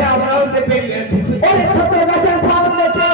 গাছে আমরাও চেপে গিয়েছি ওরে ছোট গাছের ফল দেখে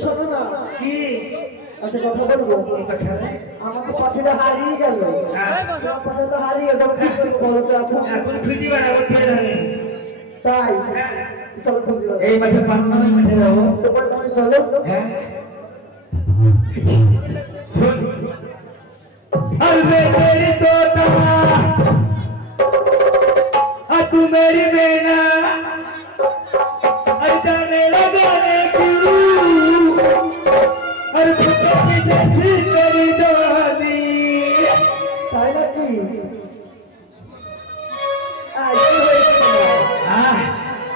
শোনো না কি একটা কথা বলবো আমার তো পাখিটা হারিয়ে গেল পাখিটা হারিয়ে গেল এখন খুঁজি বেড়াবো কে জানে তাই চলো খুঁজি এই মাঠে পান্নামে মাঠে যাবো তোমার তুমি চলো হ্যাঁ अरे मेरी तोता तू मेरी बेना जाने लगाने अरे जैसी मेरी जवानी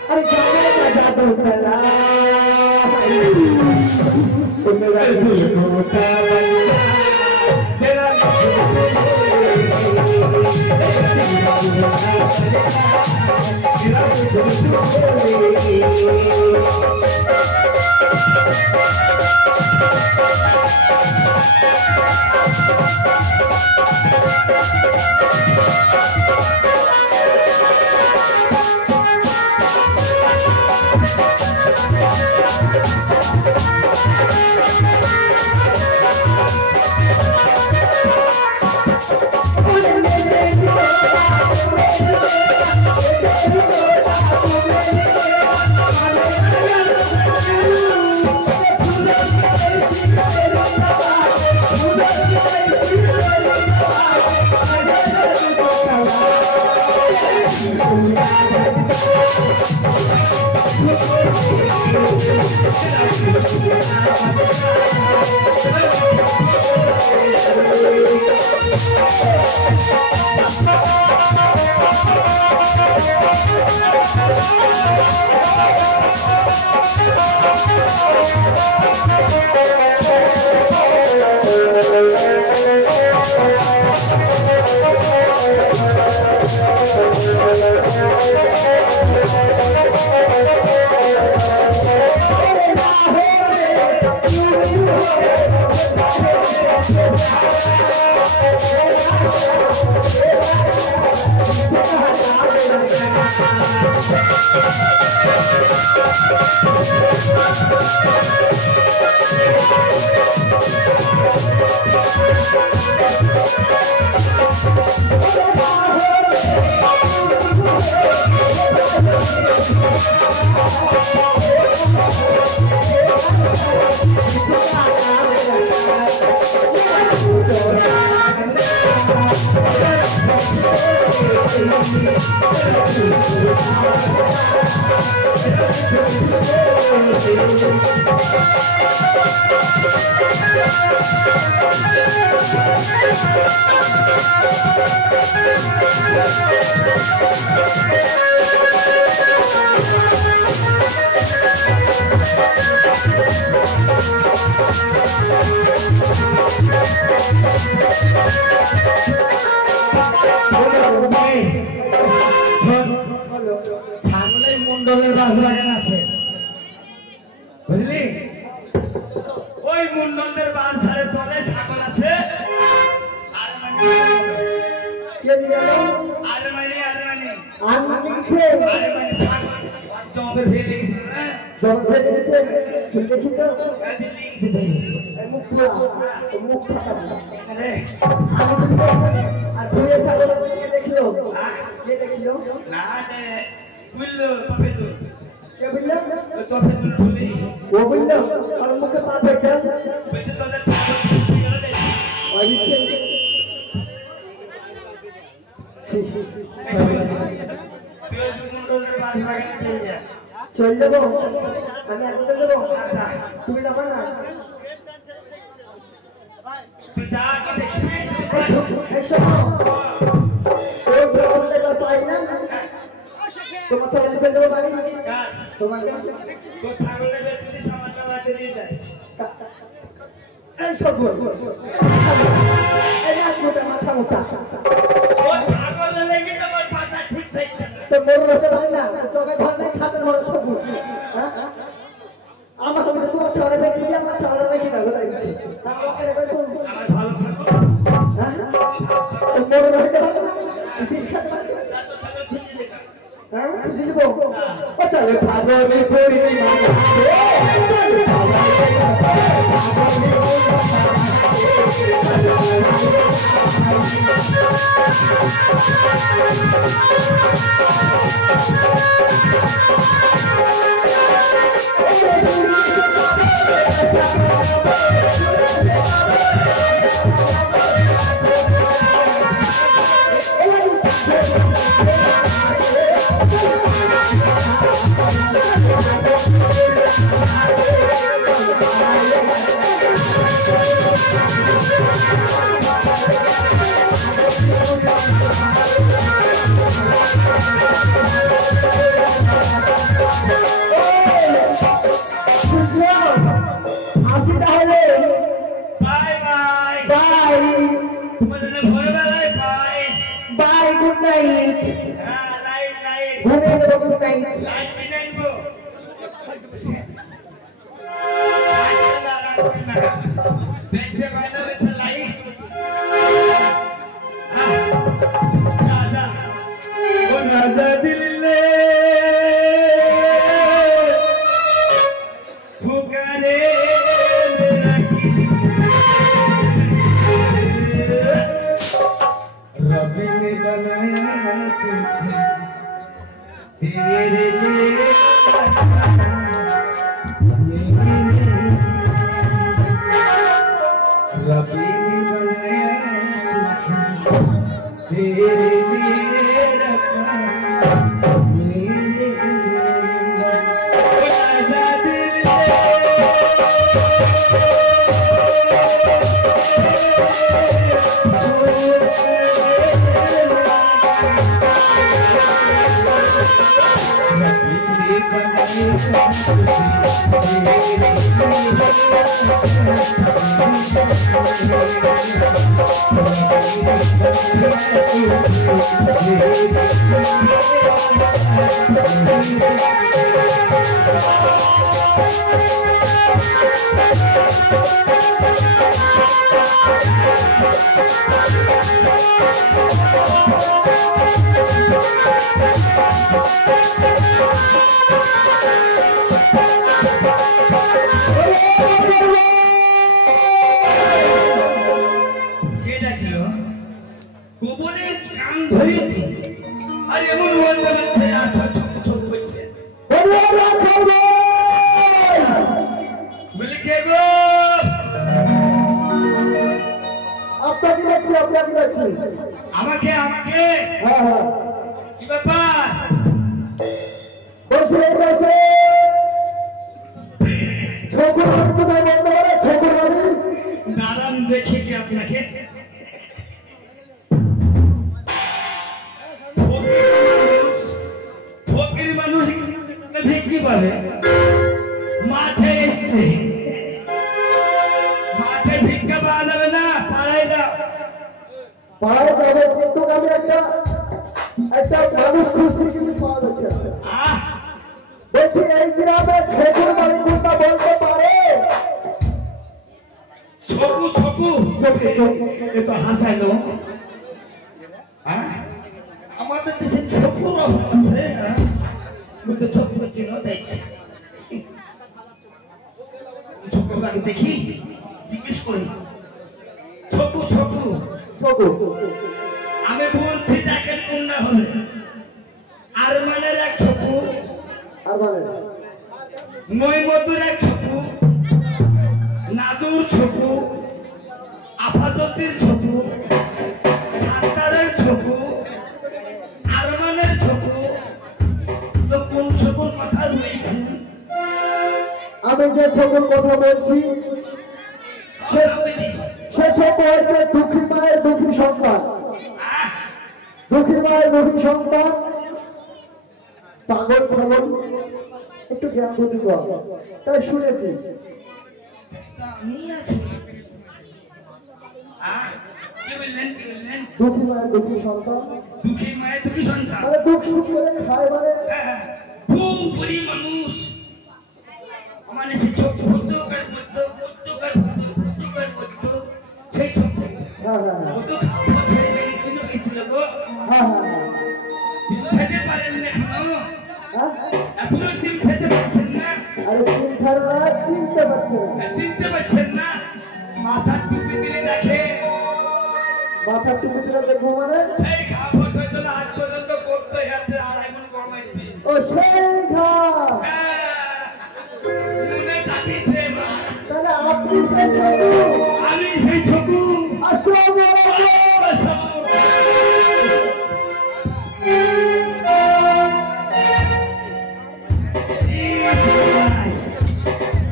अरे जाने लगा तो चला मेरा तोता ছাগলের মুন্ডলের বাস লাগানো আছে বুঝলি ওই মুন্ডলের বাস ধারে তলে ছাগল আছে চল যাবো আমি এখন চল যাবো তুমি যাবো না তোমার ছেলে চল যাবো বাড়ি তোমার মাথা মোটা তো মোর রসে হয় না তোকে ঘর নাই খাতের মোর সবুজ আমার তো তোমার ছড়ে দেখি আমার ছড়ে দেখি না কোথায় গেছে মোর রসে হয় না হ্যাঁ খুঁজে দেবো ও চলে ভাগরে পড়ি আমাকে আমাকে কি ব্যাপার দাঁড়ান দেখে কি আপনাকে ফকির মানুষ বিক্রি করে মাঠে এসছে মাঠে ভিক্ষা পাওয়া যাবে না পাড়ায় দাও পাড়ায় যাবে কিন্তু আমি একটা মানুষ খুঁজছি কিন্তু পাওয়া যাচ্ছে বলছি এই গ্রামে ছেকুর বাড়ি কোনটা বলতে পারে ছকু ছকু তো হাসাইলো আমাদের দেশে ছকুর আছে ছকু ছিল দেখছি ছকুটাকে দেখি জিজ্ঞেস করি ছকু ছকু ছকু আমি বলছি তাকে কোন হলে আর মানে এক ছকু আর মানে মহিমতুর এক ছকু নাদুর ছকু আফাজতির ছকু ছাত্তারের ছকু আমি যে ছবির কথা বলছি সে ছবি হয়েছে দুঃখী মায়ের দুঃখী সন্তান, দুঃখী মায়ের দুঃখী সন্তান পাগল পাগল একটু জ্ঞান বুদ্ধি কর, তাই শুনেছি দুঃখী মায়ের দুঃখী সন্তান, মানে দুঃখ সুখ করে খায় মানে মানুষ মানে হ্যাঁ হ্যাঁ হ্যাঁ হ্যাঁ খেতে পারেন না হ্যাঁ এখনো চিন খেতে পারছেন না, আরে চিনতে পারছে না, চিনতে পারছেন না, মাথার টুপি দিয়ে রাখে, মাথার টুপি দিলে দেখবো মানে সেই ঘা বসে চলে আজ পর্যন্ত করতে আছে আর এখন কমাইছি ও সেই ঘা, তাহলে আপনি সেই ছবি, আমি সেই ছবি আসসালামু আলাইকুম।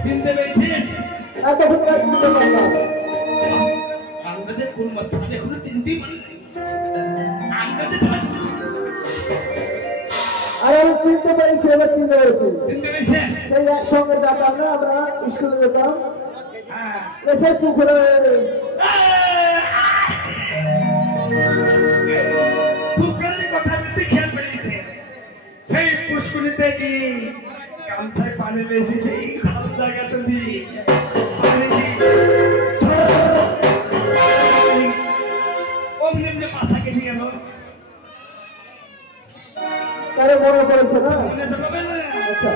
চিনতে পেরেছেন? এতক্ষণ আর চিনতে পারলাম আমাদের কোন মাত্রা এখনো চিনতেই পারি আমাদের আর আমি চিনতে পেরেছি, এবার চিনতে পেরেছি, চিনতে পেরেছেন? সেই একসঙ্গে যেতাম না আমরা স্কুলে যেতাম, হ্যাঁ এসে পুকুরে পুকুরের কথা বলতে খেয়াল পেয়েছে সেই পুষ্করিতে কি গামছায় পানি বেশি সেই খাল জায়গাতে দিই অমনি এমনি মাথা কেটে গেল তারে মনে পড়েছে না? মনে তো হবে না? আচ্ছা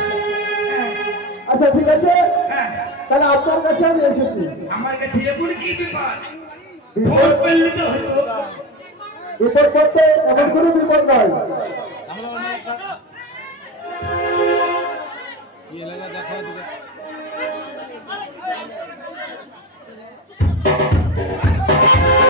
হ্যাঁ, আচ্ছা ঠিক আছে, হ্যাঁ, তাহলে আপনার কাছে আমি এসেছি, আমার কাছে এমন কি বিপদ ভোট পেলে তো হইতো বিপদ করতে এমন কোনো বিপদ নয়,